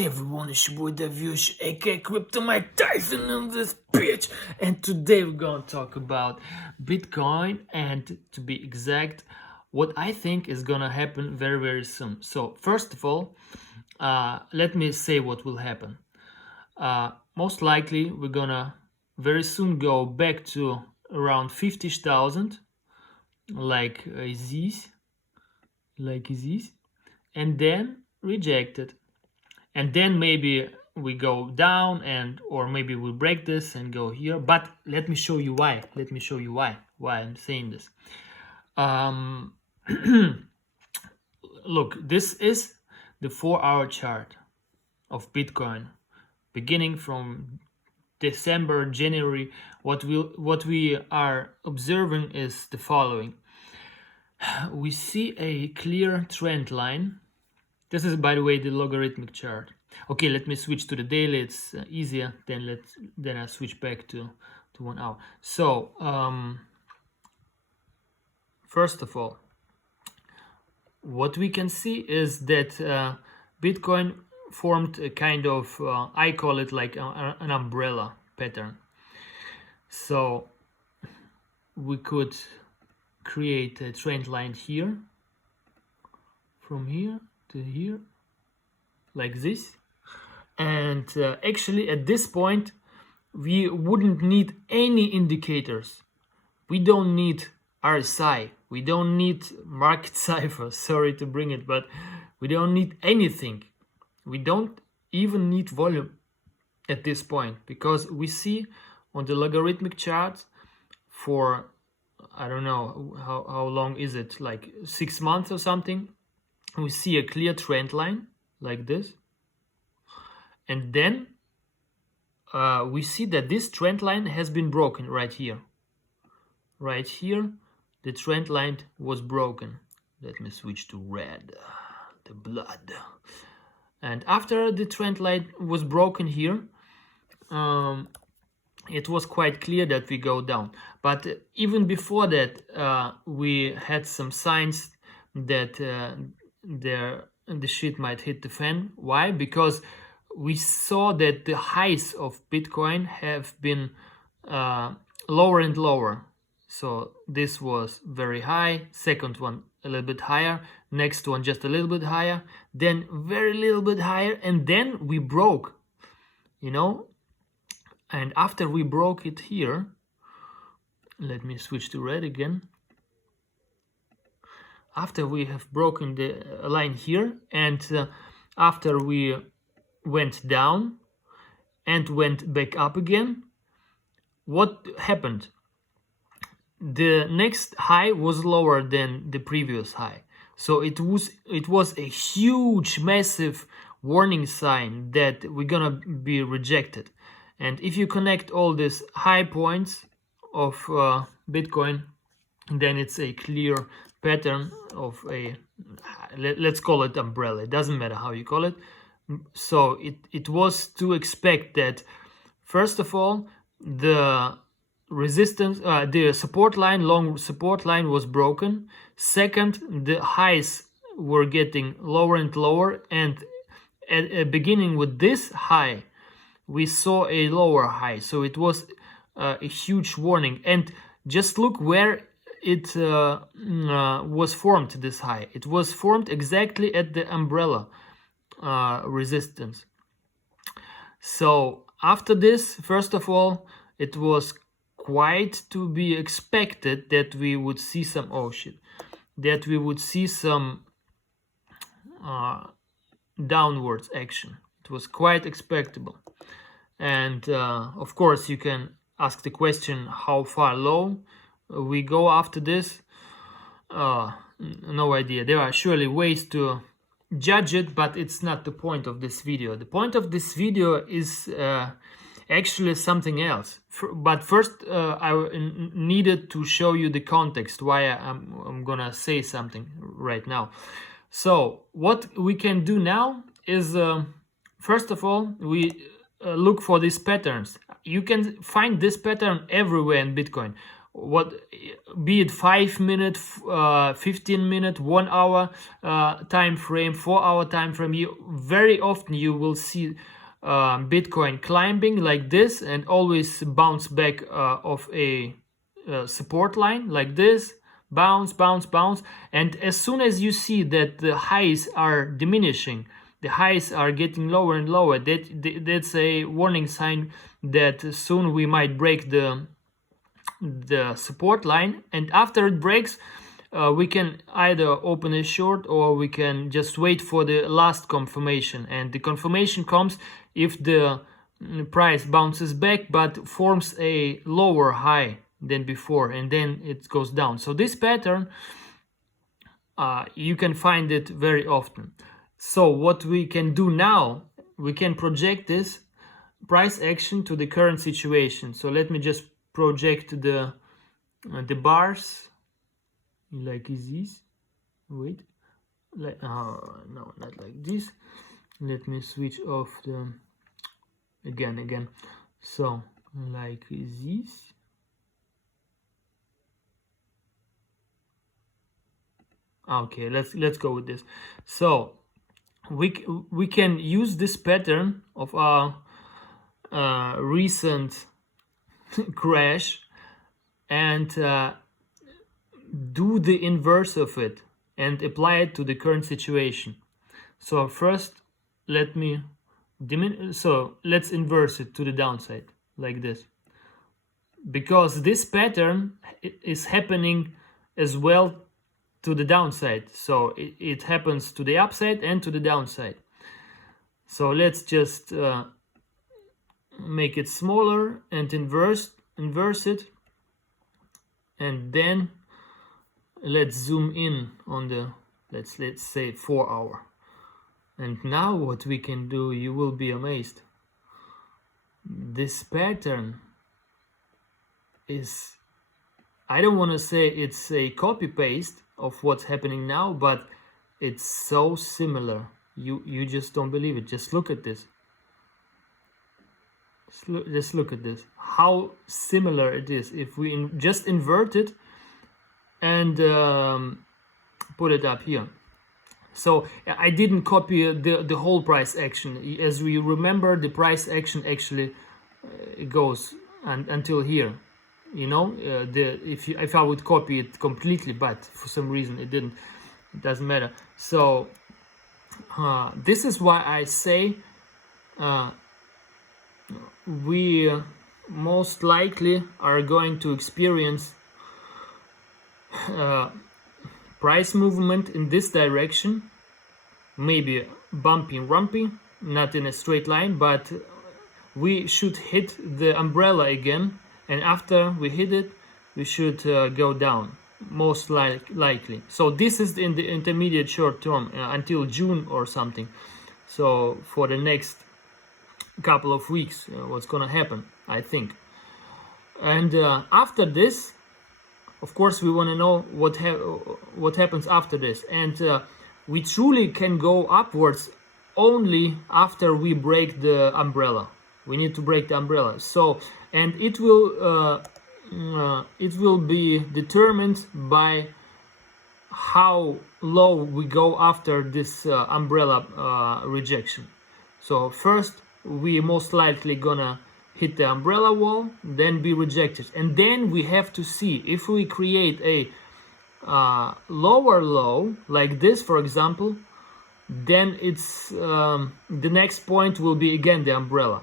Hey everyone, it's your boy Daviush, aka Crypto Mike Tyson in this bitch, and today we're gonna talk about Bitcoin and, to be exact, what I think is gonna happen very soon. So first of all, let me say what will happen. Most likely we're gonna very soon go back to around 50,000, like this, and then reject it. And then maybe we go down, and or maybe we break this and go here. But let me show you why. Why I'm saying this. Look, this is the 4-hour chart of Bitcoin, beginning from December, January. What we are observing is the following. We see a clear trend line. This is, by the way, the logarithmic chart. Okay, let me switch to the daily. It's easier. Then I switch back to 1 hour. So first of all, what we can see is that Bitcoin formed a kind of I call it like an umbrella pattern. So we could create a trend line here, from here to here, like this. And actually at this point we wouldn't need any indicators. We don't need RSI, we don't need market cipher, sorry to bring it, but we don't need anything. We don't even need volume at this point, because we see on the logarithmic chart for, I don't know how long is it, like 6 months or something, we see a clear trend line like this. And then we see that this trend line has been broken right here. Right here, the trend line was broken. Let me switch to red, the blood. And after the trend line was broken here, it was quite clear that we go down. But even before that, we had some signs that the shit might hit the fan. Why? Because we saw that the highs of Bitcoin have been lower and lower. So this was very high, second one a little bit higher, next one just a little bit higher, then very little bit higher, and then we broke, you know. And after we broke it here, let me switch to red again. After we have broken the line here, and after we went down and went back up again, what happened? The next high was lower than the previous high. So it was a huge, massive warning sign that we're gonna be rejected. And if you connect all these high points of Bitcoin, then it's a clear pattern of a, let's call it umbrella. It doesn't matter how you call it. So it was to expect that, first of all, the resistance, the support line, long support line was broken. Second, the highs were getting lower and lower, and beginning with this high, we saw a lower high. So it was a huge warning. And just look where it was formed, this high. It was formed exactly at the umbrella resistance. So after this, first of all, it was quite to be expected that we would see some that we would see some downwards action. It was quite expectable. And of course you can ask the question, how far low we go after this. No idea. There are surely ways to judge it, but it's not the point of this video. The point of this video is actually something else. But first I needed to show you the context why I'm gonna say something right now. So what we can do now is, first of all, we look for these patterns. You can find this pattern everywhere in Bitcoin. what, be it 5 minute, 15 minute, 1 hour time frame, 4 hour time frame, very often you will see Bitcoin climbing like this and always bounce back of a support line like this, bounce, bounce, bounce. And as soon as you see that the highs are diminishing, the highs are getting lower and lower, that's a warning sign that soon we might break the support line. And after it breaks, we can either open a short or we can just wait for the last confirmation. And the confirmation comes if the price bounces back but forms a lower high than before, and then it goes down. So this pattern, you can find it very often. So what we can do now, we can project this price action to the current situation. So let me just project the bars like this. Wait, no, not like this. Let me switch off the again. So like this. Okay, let's go with this. So we can use this pattern of our recent crash and do the inverse of it and apply it to the current situation. So first, let's inverse it to the downside like this, because this pattern is happening as well to the downside. So it happens to the upside and to the downside. So let's just make it smaller and inverse it, and then let's zoom in on the let's say 4 hour. And now what we can do, you will be amazed. This pattern is, I don't want to say it's a copy paste of what's happening now, but it's so similar. You just don't believe it. Just look at this. Just look at this. How similar it is. If we just invert it and put it up here. So I didn't copy the whole price action. As we remember, the price action actually goes until here. You know, if I would copy it completely, but for some reason it didn't. It doesn't matter. So this is why I say we most likely are going to experience price movement in this direction, maybe bumpy and rumpy, not in a straight line, but we should hit the umbrella again, and after we hit it, we should go down, most likely. So this is in the intermediate short term, until June or something. So for the next couple of weeks, what's gonna happen, I think. And after this, of course, we want to know what happens after this. And we truly can go upwards only after we break the umbrella. We need to break the umbrella. So, and it will be determined by how low we go after this umbrella rejection. So first, we most likely gonna hit the umbrella wall, then be rejected, and then we have to see if we create a lower low like this, for example, then it's the next point will be again the umbrella,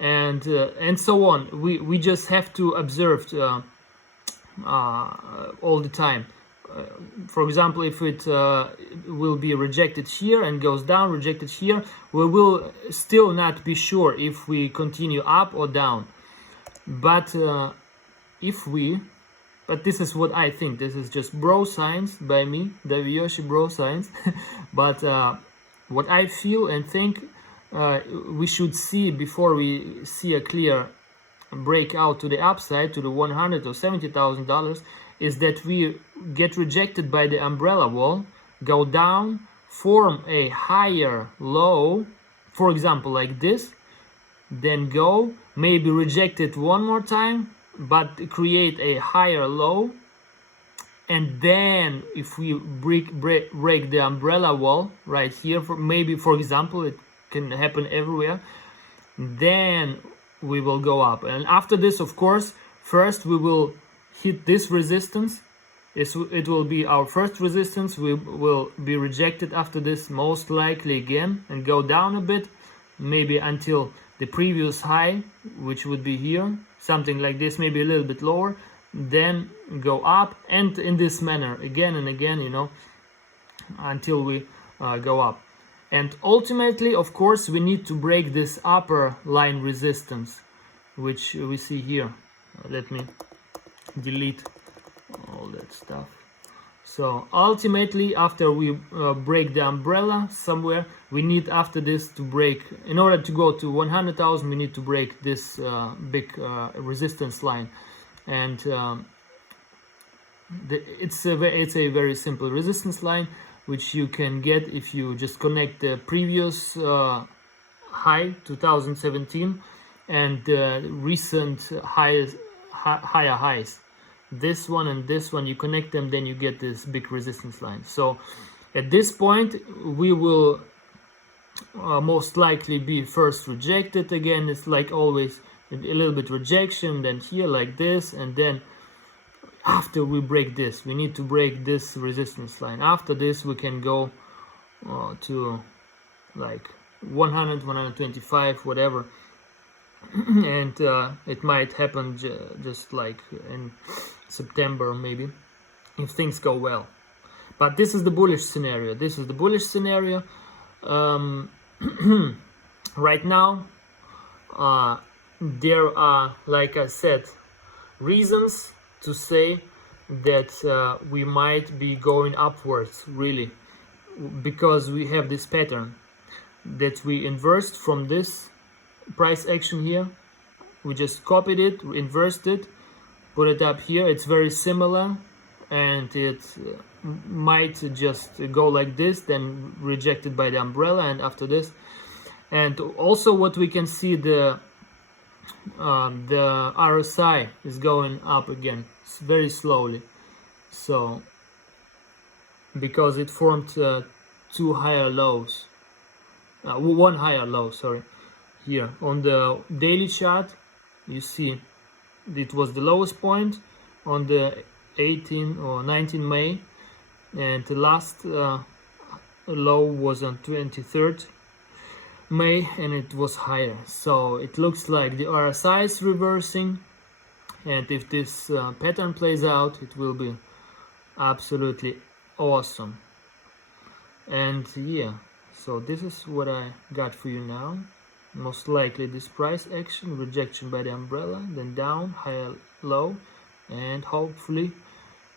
and so on. We just have to observe all the time. For example, if it will be rejected here and goes down, rejected here, we will still not be sure if we continue up or down. But but this is what I think. This is just bro science by me, Davioshi bro science. But what I feel and think we should see before we see a clear breakout to the upside to the $100,000 or $70,000 is that we get rejected by the umbrella wall, go down, form a higher low, for example like this, then go, maybe reject it one more time, but create a higher low, and then if we break the umbrella wall right here, maybe for example, it can happen everywhere, then we will go up. And after this, of course, first we will hit this resistance. It will be our first resistance. We will be rejected after this, most likely again, and go down a bit, maybe until the previous high, which would be here, something like this, maybe a little bit lower, then go up, and in this manner again and again, you know, until we go up. And ultimately, of course, we need to break this upper line resistance, which we see here. Let me delete all that stuff. So ultimately, after we break the umbrella somewhere, we need after this to break, in order to go to 100,000, we need to break this big resistance line. And it's a very simple resistance line, which you can get if you just connect the previous high 2017 and recent higher highs, this one and this one, you connect them, then you get this big resistance line. So at this point we will most likely be first rejected again. It's like always a little bit rejection, then here like this, and then after we break this, we need to break this resistance line. After this we can go to like 100, 125, whatever. And it might happen just like in September maybe, if things go well. But this is the bullish scenario. This is the bullish scenario. Right now there are, like I said, reasons to say that we might be going upwards, really, because we have this pattern that we inversed from this price action here. We just copied it, inversed it, put it up here. It's very similar, and it might just go like this, then rejected by the umbrella, and after this. And also what we can see, the RSI is going up again, very slowly. So because it formed two higher lows, one higher low, sorry. Here on the daily chart you see it was the lowest point on the 18 or 19 May, and the last low was on 23rd May, and it was higher. So it looks like the RSI is reversing, and if this pattern plays out, it will be absolutely awesome. And yeah, so this is what I got for you now. Most likely this price action, rejection by the umbrella, then down, higher low, and hopefully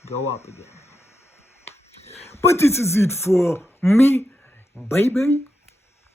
go up again. But this is it for me. Bye bye.